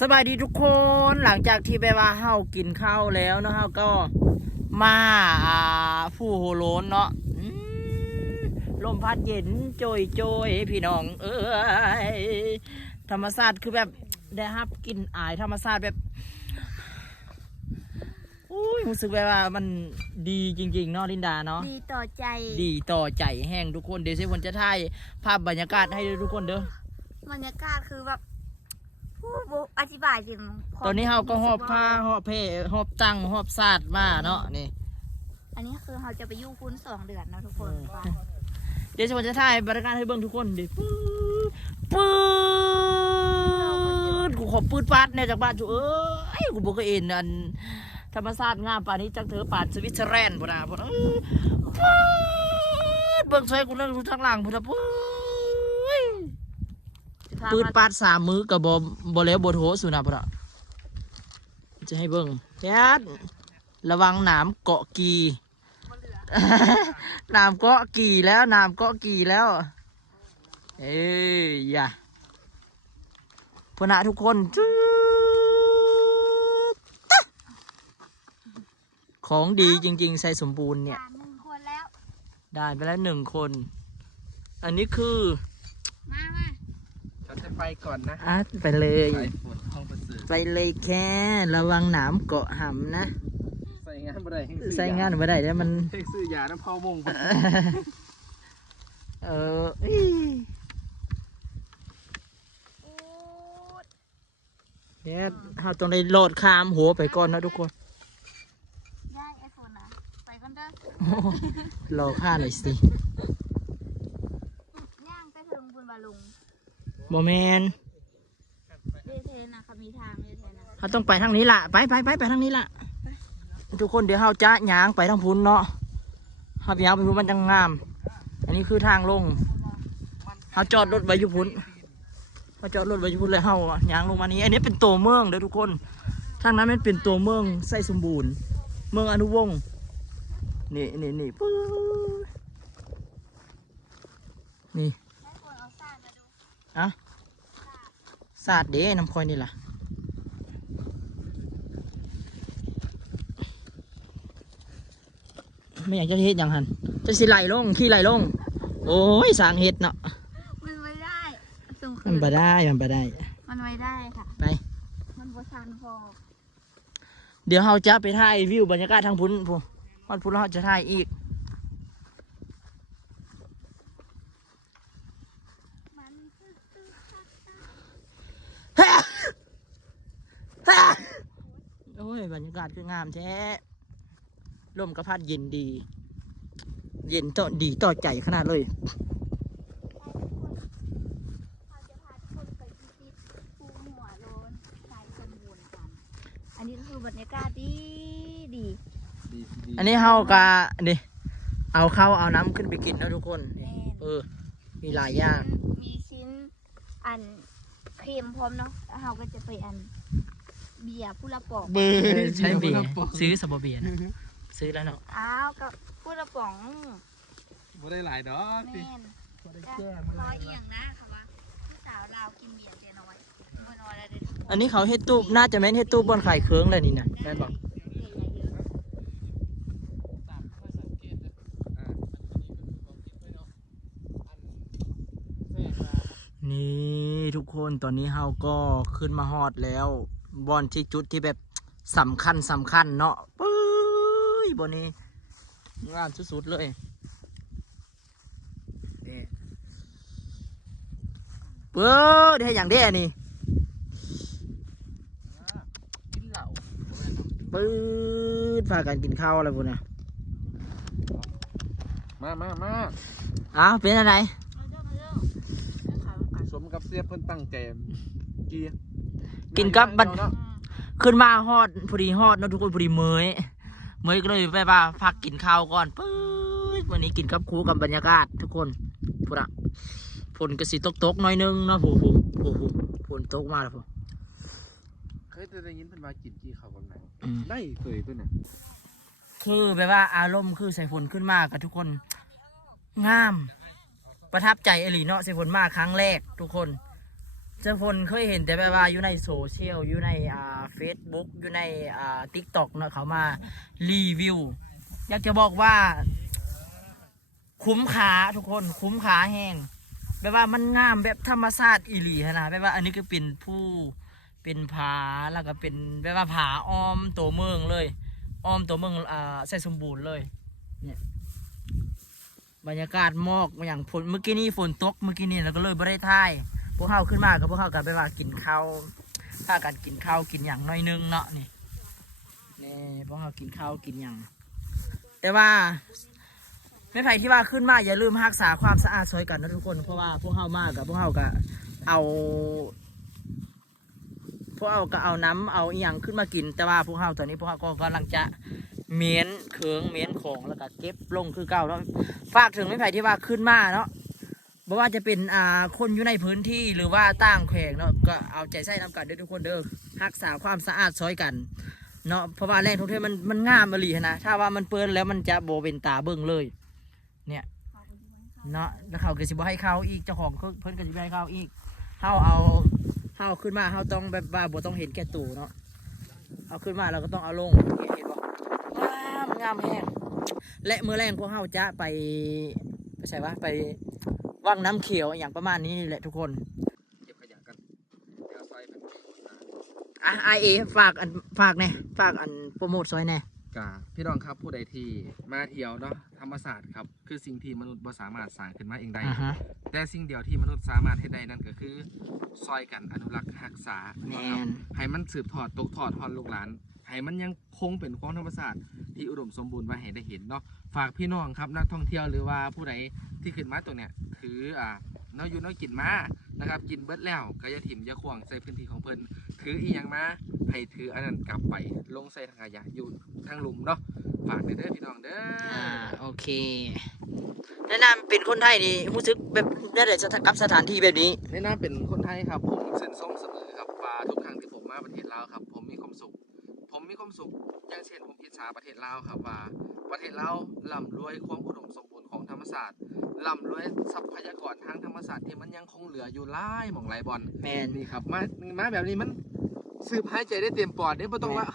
สบายดีทุกคนหลังจากที่ไปว่าเฮากินข้าวแล้วเนาะเฮาก็มาอ่าผู้โหโลนเนาะอืมลมพัดเย็นโจยโจยพี่น้อง เอ้ยธรรมชาติคือแบบได้รับกลินอายธรรมชาติแบบอุ้ยรู้สึกแบบว่ามันดีจริงๆเนาะลินดาเนาะดีต่อใจ ดีต่อใจแห้งทุกคนเดี๋ยวเซฟนจะถ่ายภาพบรรยากาศให้ดูทุกคนเด้อบรรยากาศคือแบบ ผู้บุอธิบายสิพตอนนี้เราก็หอบผ้าหอบเพหอบตังหอบซาดมาเนาะนี่ อันนี้คือเราจะไปอยู่คุณสองเดือนเนาะทุกคนเออเดี๋ยวฉันจะถ่ายบรรยากาศให้เบิ่งทุกคนดิปื๊ดปื๊ดกูขอปืดปัดเนี่ยจากบ้านจูเอ้ยกูบอกก็เอ็นอันธรรมชาติงามป่านนี้จังเธอป่านสวิตเซอร์แลนด์พุ่นน่ะพุ่นน่ะเอ้ยปื๊ดเบิ่งช่วยกูเรื่องรู้ทางหลังพุ่นน่ะปื๊ด ปืดปัดสามมือกับบบ่แล้วบ่โถสุนะพุ่นน่ะจะให้เบิ่งแจ๊ดระวังหนามเกาะกีน้ำเกาะกี่แล้วน้ำเกาะกี่แล้ว เอ้ยอย่าพนะทุกคนจื๊ดตะของดีจริง ๆ ใส่สมบูรณ์เนี่ยสามหนึ่งคนแล้วได้ไปแล้วหนึ่งคน อันนี้คือมามาฉันจะ ไปก่อนนะอะไปเลยไปฝนห้องประเสริฐไปเลยแค่ระวังหนามเกาะหำนะ ใส่งานบ่ได้ให้ใส่งานไม่ได้แล้วมันให้ซื้อยาน้ำเผามงไปเอออี้โอ้เนี่ยเราต้องได้โหลดคามหัวไปก่อนนะทุกคนได้ไอโฟนนะไปกันเด้อ โอ้รอค่าหน่อยสิ ย่างไปถึงบุญบาลุง โมเมนเดเทนนะเขามีทางเดเทนนะเขาต้องไปทางนี้ละไปไปไปไปทางนี้ละทุกคนเดี๋ยวเราจะย่างไปทางพุ้นเนาะเขาไปย่างไปพุ้นมันจังงาม อันนี้คือทางลงเขาจอดรถไว้อยู่พุ้นเขาจอดรถไว้อยู่พุ้นเลยเขาย่างลงมานี้ อันนี้เป็นตัวเมืองเด้อทุกคนทางนั้นมันเป็นตัวเมืองไส้สมบูรณ์ เมืองอนุวงศ์นี่นี่นี่ปื๊ดนี่ ได้คนเอาซ่ามาดู อะ สาดเด้น้ำคอยนี่ล่ะไม่อยากจะเฮ็ดอย่างหันจะสิไหลลงขี้ไหลลง โอ้ยสร้างเฮ็ดเนาะมันไม่ได้สูงมัขึ้นนบ่ได้มันบ่ได้ มันไม่ได้ค่ะ ไป มันบ่ชันพอเดี๋ยวเราจะไปถ่ายวิวบรรยากาศทางพุ้นพูวันพุ้นเราจะถ่ายอีก มันคือคือคักคัก โอ้ยบรรยากาศคืองามแท้ลมกระพัดเย็นดี เย็นต่อดีต่อใจขนาดเลยเราจะพาทุกคนไปพิชิตภูหัวโล้นสายสมบูรณ์กันอันนี้ก็คือบรรยากาศดีดีดีดี อันนี้เฮากะนี่เอาข้าวเอาน้ำขึ้นไปกินนะทุกคนนี่เออ มีหลายอย่าง มีชิ้นอันครีมพร้อมเนาะแล้วเราก็จะไปอัน เบียร์ผู้ละปองเบอร์ใช่เบียร์ซื้อสับเบียร์นะซื้อแล้วเนาะอ้าวกับผู้ละป๋องบ่ได้หลายดอกสิแม่นบ่ได้จะแก้ขมาอเอียงนะค่ะว่าผู้สาวเราวกินเบียร์เจน้อยบ่น้อยแล้วเด้อทุกคนอันนี้เขาเฮ็ดตู้น่าจะแม่นเฮ็ดตู้บนไข่เคืองเลยนี่นะแม่นบอกเบียร์เยอะนี่ทุกคนตอนนี้เฮาก็ขึ้นมาฮอดแล้ว บอนที่จุดที่แบบสำคัญสำคัญเนาะปื้ยบนนี้งามสุดๆเลยนี่เปิ้ดให้อย่างเด้นี่กินเหล้าปื๊ดพากันกินข้าวอะไรพวกเนี้ยมามามาอ้าวเป็นอะไรมาเด้อมาเด้อเอาขาวมาก่อนสมกับเสียเพิ่นตั้งใจกี กินกับบัดเนาะขึ้นมาฮอดพอดีฮอดเนาะทุกคนพอดีเมยเมยก็เลยไปว่าพักกินข้าวก่อนปื๊ดวันนี้กินกับครูกับบรรยากาศทุกคนพูดอะฝนก็สิตกตกๆหน้อยนึงเนาะผู้ผู้ผู้ผู้ฝนตกมาแล้วผู้เคยได้ยินเพิ่นว่ากินกีเข้ากับไหนอืมได้เคยตัวน่ะคือแบบว่าอารมณ์คือใส่ฝนขึ้นมากับทุกคนงาม ประทับใจอหลีเนาะใส่ฝนมาครั้งแรกทุกคน เจ้าพลเคยเห็นแต่แบบว่าอยู่ในโซเชียลอยู่ในอ่าเฟซบุ๊กอยู่ในอ่าทิกตอกเนาะเขามารีวิว อยากจะบอกว่า คุ้มค่าทุกคนคุ้มค่าแห้งแบบว่ามันงามแบบธรรมชาติอีหลีหั้นนะแบบว่าอันนี้ก็เป็นผู้เป็นผาแล้วก็เป็นแบบว่าผาอ้อมตัวเมืองเลยอ้อมตัวเมืองอ่าใส่สมบูรณ์เลยเนี่ยบรรยากาศหมอกอย่างฝนเมื่อกี้นี้ฝนตกเมื่อกี้นี้เราก็เลยไม่ได้ถ่าย พวกเขาขึ้นมากับพวกเขากันไปว่ากินข้าวถ้ากันกินข้าวกินอย่างน้อยนึงเนาะนี่นี่พวกเขากินข้าวกินอย่างแต่ว่าไม่ไผ่ที่ว่าขึ้นมาอย่าลืมรักษาความสะอาดซอยกันนะทุกคน เพราะว่าพวกเขามากกับพวกเขาก็เอาพวกเขาก็เอาน้ำเอาอหย่างขึ้นมากิน แต่ว่าพวกเขาตอนนี้พวกเขาก็กำลังจะเมียนเคืองเมียนของแล้วก็เก็บลงคือเก่าแล้วฝากถึงไม่ไผ่ที่ว่าขึ้นมาเนาะ บ่ว่าจะเป็นอ่าคนอยู่ในพื้นที่หรือว่าต่างแขวงเนาะก็เอาใจใส่น้ำกันเด้อทุกคนเด้อรักษาความสะอาดซอยกันเนาะเพราะว่าแรงท่องเที่ยวมันมันงามมาลีนะถ้าว่ามันเปื้อนแล้วมันจะโบเป็นตาเบิ่งเลย เนี่ยเนาะแล้วเขาก็สิบ่ให้เข้าอีกเจ้าของเพิ่นก็สิบ่ให้เข้าอีกเฮาเอาเฮาขึ้นมาเฮาต้องแบบว่าบ่ต้องเห็นแก่ตัวเนาะเอาขึ้นมาเราก็ต้องเอาลงเห็นบ่งามงามแฮงและมื้อแรงพวกเฮาจะไปไปใช่ปะไป ว่างน้ำเขียวอย่างประมาณนี้นี่แหละทุกคนเก็บขยะกันเดี๋ยวซอยเป็นอะไอเอฝากอันฝากแน่ฝากอันโปรโมทซอยแน่กาพี่น้องครับผู้ใดที่มาเที่ยวเนาะธรรมศาสตร์ครับคือสิ่งที่มนุษย์บ่สามารถสร้างขึ้นมาเองได้อ่าฮะแต่สิ่งเดียวที่มนุษย์สามารถให้ได้นั่นก็คือซอยกันอนุรักษ์รักษาแมครับนให้มันสืบทอดตกทอดทอดลูกหลานให้มันยังคงเป็นของธรรมศาสตร์ ที่อุดมสมบูรณ์ไว้ให้ได้เห็นเนาะฝากพี่น้องครับนักท่องเที่ยวหรือว่าผู้ใดที่ขึ้นมาตรงเนี้ยถืออ่าเนาะอยู่เนาะกินมานะครับกินเบิดแล้วก็อย่าถิ่มอย่าขวางใส่พื้นที่ของเพิ่นถืออีหยังมาให้ถืออันนั้นกลับไปลงใส่ถังขยะอยู่ทางหลุมเนาะฝากเด้อเด้อพี่น้องเด้ออ่าอโอเคแนะนำเป็นคนไทยนี่รู้สึกแบบได้แต่จะกับสถานที่แบบนี้ในนามเป็นคนไทยครับผมสินส้มเสมอครับว่าทุกครั้งที่ผมมาประเทศลาวครับ ผมมีความสุข ผมมีความสุขอย่างเช่นผมอิจฉาประเทศลาวครับว่า ประเทศลาวร่ำรวยความอุดมสมบูรณ์ของธรรมศาสตร์ร่ำรวยทรัพยากรทางธรรมศาสตร์ที่มันยังคงเหลืออยู่หลายหม่องหลายบอลแมนนี่ครับมามาแบบนี้มันสืบหายใจได้เต็มปอดได้บ่ต้องว่า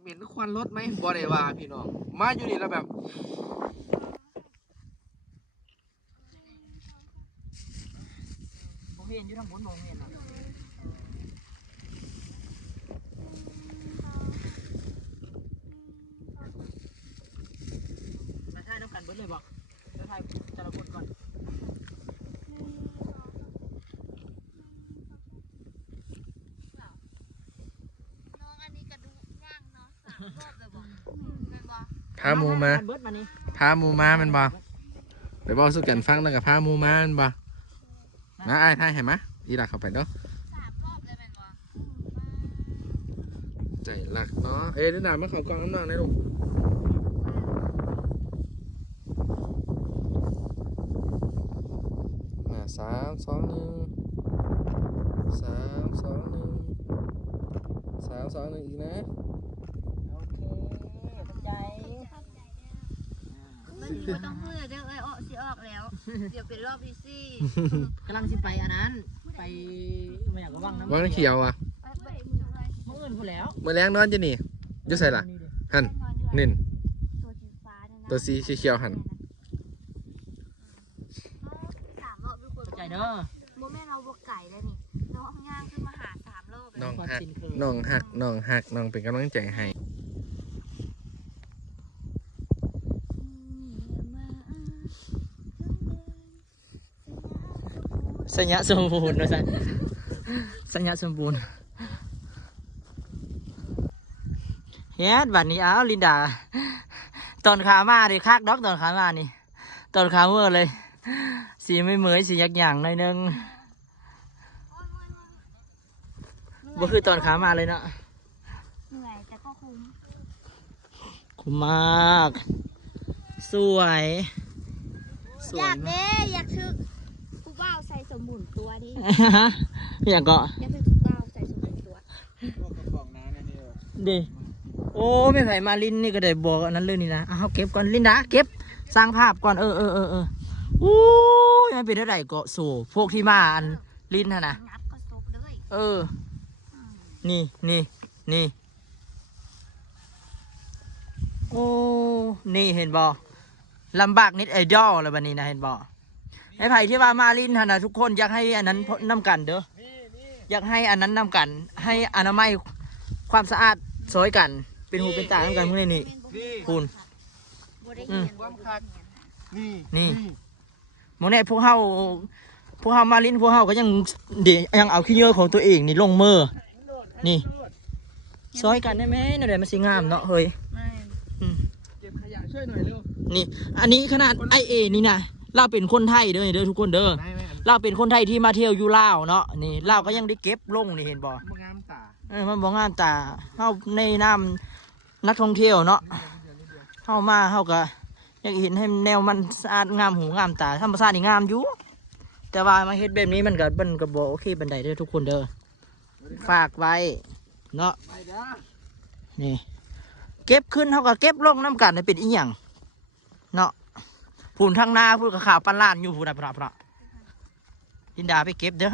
เหม็นควันรถไหมบ่ได้ว่าพี่น้องมาอยู่นี่แล้วแบบผมเห็นอยู่ทางบนผมเห็นนะมาถ่ายน้ำกันเบิดเลยบอกเดี๋ยวถ่ายแต่ละคนก่อน น้องอันนี้กระดูกย่างเนาะสามรอบเลยบอกเป็นบอก พา หมูมาเบิดมานี่พาหมูมาแมันบ่ไปบอกสุกันฟังแล้วกับพาหมูมาแมันบ่นะอ้ายทายให้มะอีหลักเข้าไปเนาะสามรอบเลยเป็นบอกใจหลักเนาะเอ้ยนี่นามาเขากองน้ำหนักนะลูกมาสามสองหนึ่งสามสองหนึ่งสามสองหนึ่งอีกนะ โอเคเข้าใจ มันมีบ่ต้องเมื่อเด้อเอ้ยออกสิออกแล้ว เดี๋ยวเป็นรอบที่สี่กำลังสิไปอันนั้น ไปไม่อยากก็ว่างน้ำว่างน้ำเขียวอะไปไปมือเลยเมื่ออื่นพูดแล้วเมื่อแรงนอนจะหนีอยู่ใส่ล่ะหันนอนอยู่นินตัวสีฟ้าเนี่ยนะตัวสีเขียวๆหั่นสามรอบทุกคนเข้าใจเด้อโมแม่เราบวกไก่แล้วนี่น้องย่างขึ้นมาหาสามรอบเลยน้องความหักชินเคยน้องหักน้องหักน้องเป็นกำลังใจให้ สัญญาสมบูรณ์นะสัญสัญญาสมบูรณ์เฮ็ดบัดนี้เอาลินดา ตอนขามาดิคักดอกตอนขามานี่ ตอนขาเมื่อเลย สีไม่เหมยสียักอย่างหน่อยนึงบ่คือตอนขามาเลยเนาะเหนื่อยแต่ก็คุ้ม คุ้มมาก สวย สวยอายกมากเด้อยากถึกกูบ้าวใส่สมบูรณ์ตัวดิอย่างก็อยากถึกกูบ้าวใส่สมบูรณ์ตัวเดโอ้ไม่ไผมาลินนี่ก็ได้บอกอันนั้นเลยนี่นะเอาเก็บก่อนลินดาเก็บสร้างภาพก่อนเออเออเออเอออู้ยมันเป็นเท่าไหร่ก็โซ่พวกที่มาอันลินน่ะนะงับก็ซบเด้เออ นี่นี่นี่โอ้นี่เห็นบ่ลำบากนิดไอดอลเลยบันนี้นะเห็นบ่ ไอ้ไผ่ที่ว่ามาลินฮะนะทุกคนอยากให้อันนั้นนำกันเด้ออยากให้อันนั้นนำกัน ให้อนามัยความสะอาดซอยกัน เป็นหูเป็นตานำกันพวกนี้นี่คุณบ่ได้อืเห็มนบ่ได้เห็นนี่นี่โมเน่พวกเฮาพวกเฮามาลินพวกเฮาก็ยังเดี๋ยวยังเอาขี้เยอะของตัวเองนี่ลงมือนี่ซอยกันได้ไหมนั่นแหละมันสิงามเนาะเฮ้ยไม่เก็บขยะช่วยหน่อยเร็วนี่ อันนี้ขนาดไอเอนี่นะ เราเป็นคนไทยเด้อเด้อทุกคนเด้อได้ไหมอันเราเป็นคนไทยที่มาเที่ยวอยู่ลาวเนาะนี่ลาวก็ยังได้เก็บลงนี่เห็นบ่มึงงามตาเออมันบ่งามตาเฮาในน้ำนักท่องเที่ยวเนาะเฮามาเฮาก็อยากเห็นให้แนวมันสะอาดงามหูงามตาธรรมชาตินี่งามอยู่แต่ว่ามาเฮ็ดแบบนี้มันก็มันก็บ่โอเคบันไดเด้อทุกคนเด้อฝากไว้เนาะ ไปเด้อนี่ เก็บขึ้นเท่ากับเก็บลงน้ำกันให้เป็นอีหยังเนาะ ผูนทางหน้าพูดกับข่าวปันล้านอยู่พูดนะพระพระลินดาไปเก็บเด้อ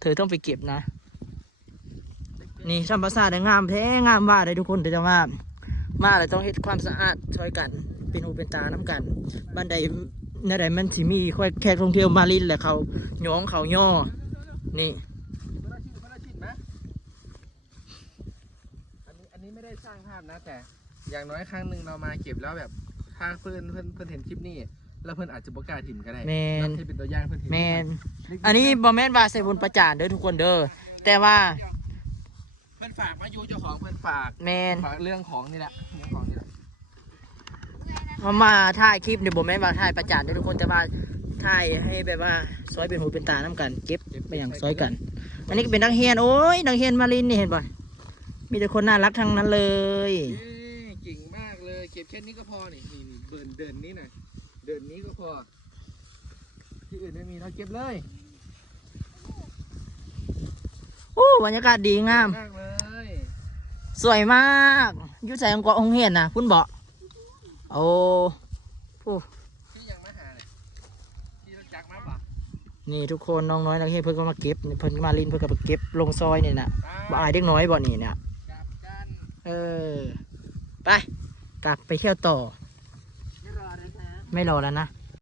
เธอต้องไปเก็บนะ นี่ชัมปราสาทงามแท้งามว่าเลยทุกคนแต่ว่า มาเลยต้องเฮ็ดความสะอาดช่วยกัน เป็นหูเป็นตาน้ำกันบันไดนั่นใดมันสิมีค่อยแขกท่องเที่ยวมาลินแหละเขาหยองเขาย่อ นี่อันนี้ไม่ได้สร้างภาพนะแต่ อย่างน้อยครั้งหนึ่งเรามาเก็บแล้วแบบถ้าเพื่อนเพื่อนเพื่อนเห็นคลิปนี้ แล้วเพื่อนอาจจะบอกล้าถิ่มก็ได้แม่นเราให้เป็นตัวอย่างเพื่อนถิ่มแมนอันนี้บอแมนว่าใส่บนประจานเด้อทุกคนเด้อแต่ว่าเพื่อนฝากมาอยู่เจ้าของเพื่อนฝากแมนฝากเรื่องของนี่แหละเรื่องของนี่แหละเอามาถ่ายคลิปเนี่ยบอแมนว่าถ่ายประจานเด้อทุกคนแต่ว่าถ่ายให้แบบว่าซอยเป็นหูเป็นตาน้ำกันเก็บไปอย่างซอยกัน อันนี้ก็เป็นนักเฮียนโอ้ยนักเฮียนมาลินนี่เห็นป่ะมีแต่คนน่ารักทั้งนั้นเลยเอ้ย ค่นี้ก็พอนี่นี่นี่เดินเดินนี้หน่อยเดินนี้ก็พอ ที่อื่นไม่มีเราเก็บเลยโอ้บรรยากาศดีงาม มากเลยสวยมากอยุ่ใส่องค์กรองค์เฮียนนะคุณบอกโอ้โหที่ยังไม่หาเลยที่เราจักมาปะนี่ทุกคนน้องน้อยนักเฮียนเพิ่นก็มาเก็บเพิ่นก็มาลินเพิ่นก็มาเก็บลงซอยนี่นะบ่อายเด็กน้อยบ่นี่เนี่ยกลับกัน เออ ไป กลับไปเที่ยวต่อ ไม่รอแล้วนะ